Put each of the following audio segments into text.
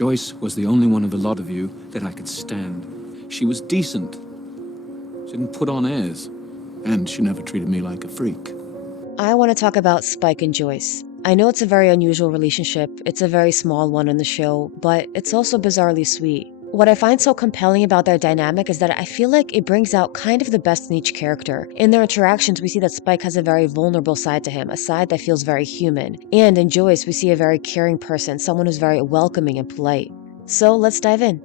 Joyce was the only one of the lot of you that I could stand. She was decent. She didn't put on airs. And she never treated me like a freak. I want to talk about Spike and Joyce. I know it's a very unusual relationship, it's a very small one on the show, but it's also bizarrely sweet. What I find so compelling about their dynamic is that I feel like it brings out kind of the best in each character. In their interactions, we see that Spike has a very vulnerable side to him, a side that feels very human. And in Joyce, we see a very caring person, someone who's very welcoming and polite. So let's dive in.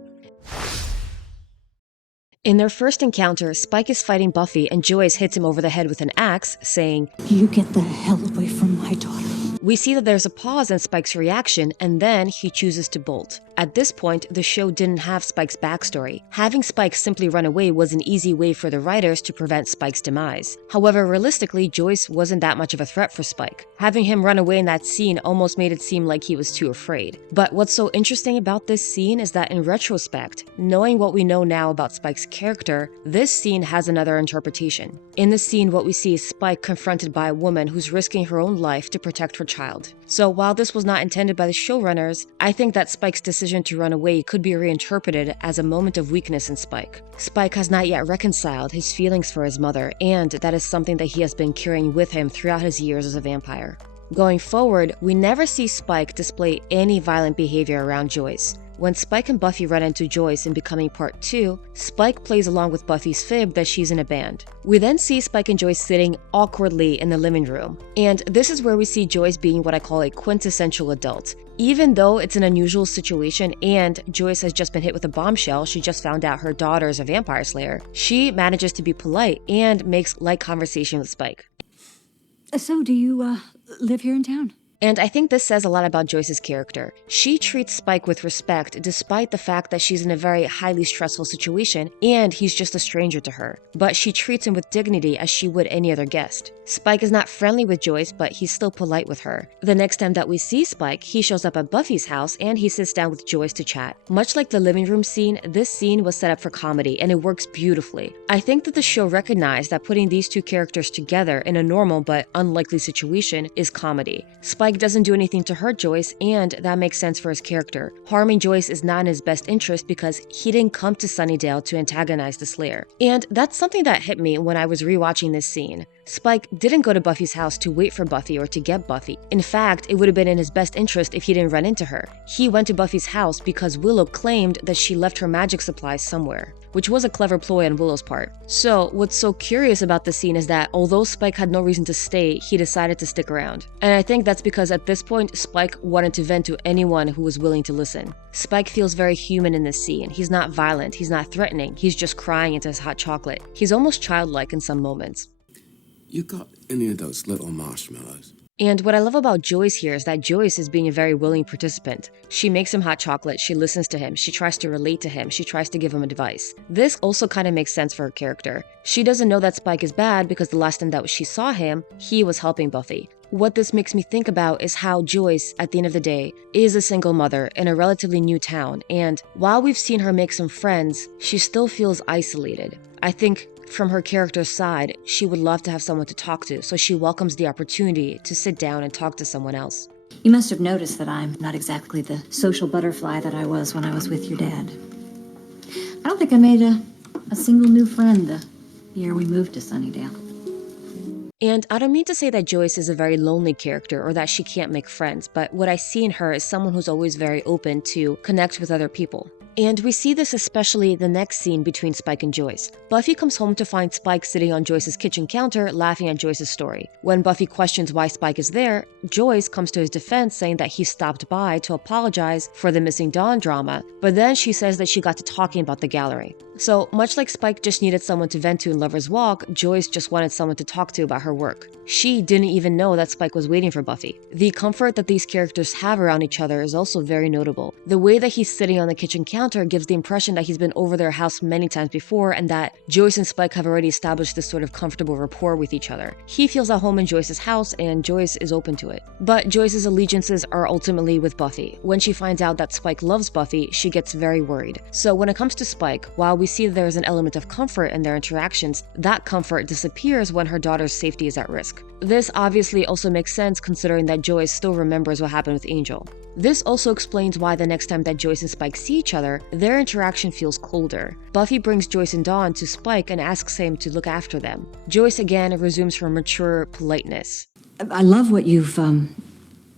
In their first encounter, Spike is fighting Buffy and Joyce hits him over the head with an axe, saying, "You get the hell away from my daughter." We see that there's a pause in Spike's reaction, and then he chooses to bolt. At this point, the show didn't have Spike's backstory. Having Spike simply run away was an easy way for the writers to prevent Spike's demise. However, realistically, Joyce wasn't that much of a threat for Spike. Having him run away in that scene almost made it seem like he was too afraid. But what's so interesting about this scene is that in retrospect, knowing what we know now about Spike's character, this scene has another interpretation. In the scene, what we see is Spike confronted by a woman who's risking her own life to protect her child. So while this was not intended by the showrunners, I think that Spike's decision to run away could be reinterpreted as a moment of weakness in Spike. Spike has not yet reconciled his feelings for his mother, and that is something that he has been carrying with him throughout his years as a vampire. Going forward, we never see Spike display any violent behavior around Joyce. When Spike and Buffy run into Joyce in Becoming Part 2, Spike plays along with Buffy's fib that she's in a band. We then see Spike and Joyce sitting awkwardly in the living room. And this is where we see Joyce being what I call a quintessential adult. Even though it's an unusual situation and Joyce has just been hit with a bombshell, she just found out her daughter is a vampire slayer, she manages to be polite and makes light conversation with Spike. So, do you, live here in town? And I think this says a lot about Joyce's character. She treats Spike with respect despite the fact that she's in a very highly stressful situation and he's just a stranger to her. But she treats him with dignity as she would any other guest. Spike is not friendly with Joyce, but he's still polite with her. The next time that we see Spike, he shows up at Buffy's house and he sits down with Joyce to chat. Much like the living room scene, this scene was set up for comedy and it works beautifully. I think that the show recognized that putting these two characters together in a normal but unlikely situation is comedy. Spike doesn't do anything to hurt Joyce, and that makes sense for his character. Harming Joyce is not in his best interest because he didn't come to Sunnydale to antagonize the Slayer. And that's something that hit me when I was rewatching this scene. Spike didn't go to Buffy's house to wait for Buffy or to get Buffy. In fact, it would have been in his best interest if he didn't run into her. He went to Buffy's house because Willow claimed that she left her magic supplies somewhere, which was a clever ploy on Willow's part. So what's so curious about this scene is that although Spike had no reason to stay, he decided to stick around. And I think that's because at this point, Spike wanted to vent to anyone who was willing to listen. Spike feels very human in this scene. He's not violent, he's not threatening, he's just crying into his hot chocolate. He's almost childlike in some moments. You got any of those little marshmallows? And what I love about Joyce here is that Joyce is being a very willing participant. She makes him hot chocolate, she listens to him, she tries to relate to him, she tries to give him advice. This also kind of makes sense for her character. She doesn't know that Spike is bad because the last time that she saw him, he was helping Buffy. What this makes me think about is how Joyce, at the end of the day, is a single mother in a relatively new town, and while we've seen her make some friends, she still feels isolated. I think from her character's side, she would love to have someone to talk to, so she welcomes the opportunity to sit down and talk to someone else. You must have noticed that I'm not exactly the social butterfly that I was when I was with your dad. I don't think I made a single new friend the year we moved to Sunnydale. And I don't mean to say that Joyce is a very lonely character or that she can't make friends, but what I see in her is someone who's always very open to connect with other people. And we see this especially in the next scene between Spike and Joyce. Buffy comes home to find Spike sitting on Joyce's kitchen counter laughing at Joyce's story. When Buffy questions why Spike is there, Joyce comes to his defense saying that he stopped by to apologize for the Missing Dawn drama, but then she says that she got to talking about the gallery. So much like Spike just needed someone to vent to in Lover's Walk, Joyce just wanted someone to talk to about her work. She didn't even know that Spike was waiting for Buffy. The comfort that these characters have around each other is also very notable. The way that he's sitting on the kitchen counter encounter gives the impression that he's been over their house many times before and that Joyce and Spike have already established this sort of comfortable rapport with each other. He feels at home in Joyce's house and Joyce is open to it. But Joyce's allegiances are ultimately with Buffy. When she finds out that Spike loves Buffy, she gets very worried. So when it comes to Spike, while we see there is an element of comfort in their interactions, that comfort disappears when her daughter's safety is at risk. This obviously also makes sense considering that Joyce still remembers what happened with Angel. This also explains why the next time that Joyce and Spike see each other, their interaction feels colder. Buffy brings Joyce and Dawn to Spike and asks him to look after them. Joyce again resumes her mature politeness. I love what you've,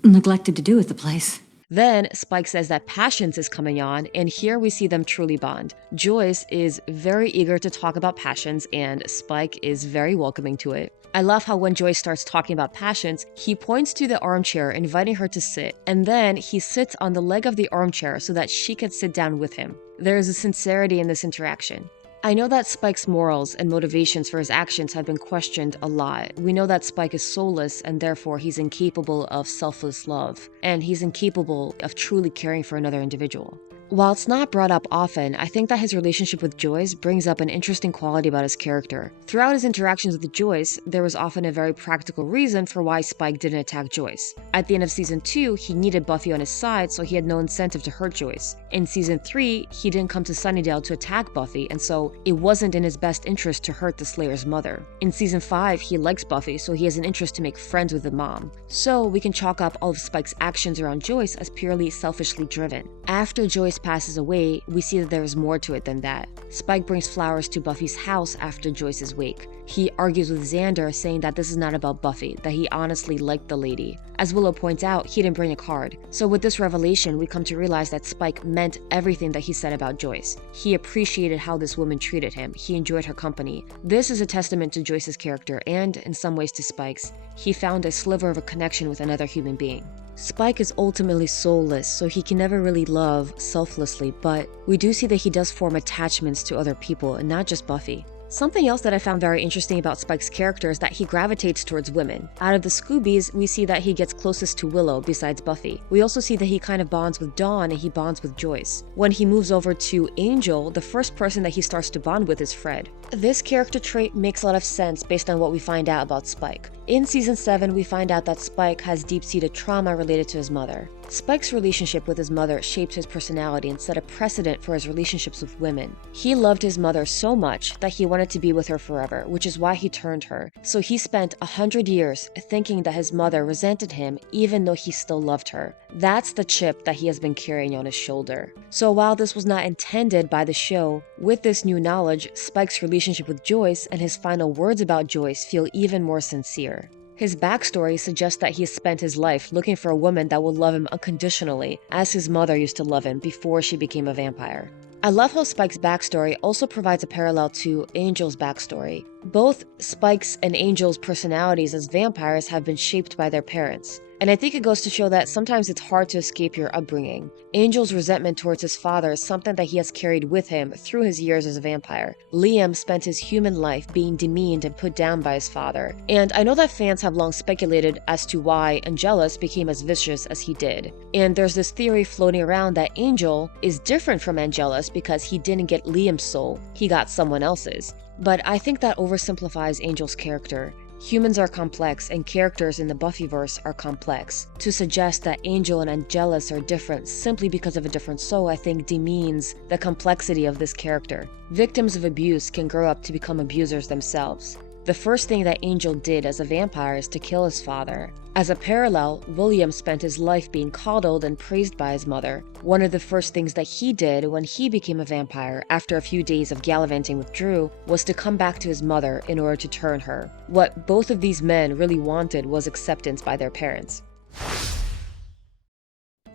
neglected to do with the place. Then Spike says that Passions is coming on, and here we see them truly bond. Joyce is very eager to talk about Passions, and Spike is very welcoming to it. I love how when Joyce starts talking about Passions, he points to the armchair, inviting her to sit, and then he sits on the leg of the armchair so that she can sit down with him. There is a sincerity in this interaction. I know that Spike's morals and motivations for his actions have been questioned a lot. We know that Spike is soulless and therefore he's incapable of selfless love, and he's incapable of truly caring for another individual. While it's not brought up often, I think that his relationship with Joyce brings up an interesting quality about his character. Throughout his interactions with Joyce, there was often a very practical reason for why Spike didn't attack Joyce. At the end of Season 2, he needed Buffy on his side, so he had no incentive to hurt Joyce. In Season 3, he didn't come to Sunnydale to attack Buffy, and so it wasn't in his best interest to hurt the Slayer's mother. In Season 5, he likes Buffy, so he has an interest to make friends with the mom. So we can chalk up all of Spike's actions around Joyce as purely selfishly driven. After Joyce passes away, we see that there is more to it than that. Spike brings flowers to Buffy's house after Joyce's wake. He argues with Xander, saying that this is not about Buffy, that he honestly liked the lady. As Willow points out, he didn't bring a card. So with this revelation, we come to realize that Spike meant everything that he said about Joyce. He appreciated how this woman treated him. He enjoyed her company. This is a testament to Joyce's character and, in some ways, to Spike's. He found a sliver of a connection with another human being. Spike is ultimately soulless, so he can never really love selflessly, but we do see that he does form attachments to other people and not just Buffy. Something else that I found very interesting about Spike's character is that he gravitates towards women. Out of the Scoobies, we see that he gets closest to Willow besides Buffy. We also see that he kind of bonds with Dawn and he bonds with Joyce. When he moves over to Angel, the first person that he starts to bond with is Fred. This character trait makes a lot of sense based on what we find out about Spike. In Season 7, we find out that Spike has deep-seated trauma related to his mother. Spike's relationship with his mother shaped his personality and set a precedent for his relationships with women. He loved his mother so much that he wanted to be with her forever, which is why he turned her. So he spent 100 years thinking that his mother resented him even though he still loved her. That's the chip that he has been carrying on his shoulder. So while this was not intended by the show, with this new knowledge, Spike's relationship with Joyce and his final words about Joyce feel even more sincere. His backstory suggests that he has spent his life looking for a woman that will love him unconditionally, as his mother used to love him before she became a vampire. I love how Spike's backstory also provides a parallel to Angel's backstory. Both Spike's and Angel's personalities as vampires have been shaped by their parents. And I think it goes to show that sometimes it's hard to escape your upbringing. Angel's resentment towards his father is something that he has carried with him through his years as a vampire. Liam spent his human life being demeaned and put down by his father. And I know that fans have long speculated as to why Angelus became as vicious as he did. And there's this theory floating around that Angel is different from Angelus because he didn't get Liam's soul, he got someone else's. But I think that oversimplifies Angel's character. Humans are complex, and characters in the Buffyverse are complex. To suggest that Angel and Angelus are different simply because of a different soul, I think demeans the complexity of this character. Victims of abuse can grow up to become abusers themselves. The first thing that Angel did as a vampire is to kill his father. As a parallel, William spent his life being coddled and praised by his mother. One of the first things that he did when he became a vampire after a few days of gallivanting with Drew was to come back to his mother in order to turn her. What both of these men really wanted was acceptance by their parents.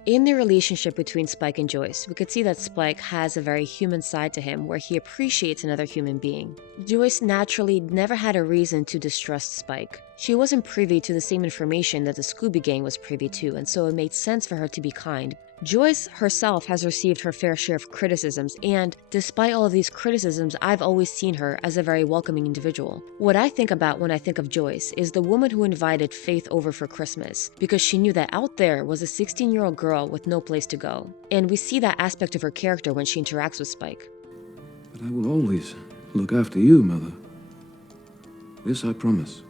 In the relationship between Spike and Joyce, we could see that Spike has a very human side to him where he appreciates another human being. Joyce naturally never had a reason to distrust Spike. She wasn't privy to the same information that the Scooby Gang was privy to, and so it made sense for her to be kind. Joyce herself has received her fair share of criticisms, and despite all of these criticisms, I've always seen her as a very welcoming individual. What I think about when I think of Joyce is the woman who invited Faith over for Christmas, because she knew that out there was a 16-year-old girl with no place to go. And we see that aspect of her character when she interacts with Spike. But I will always look after you, Mother. This I promise.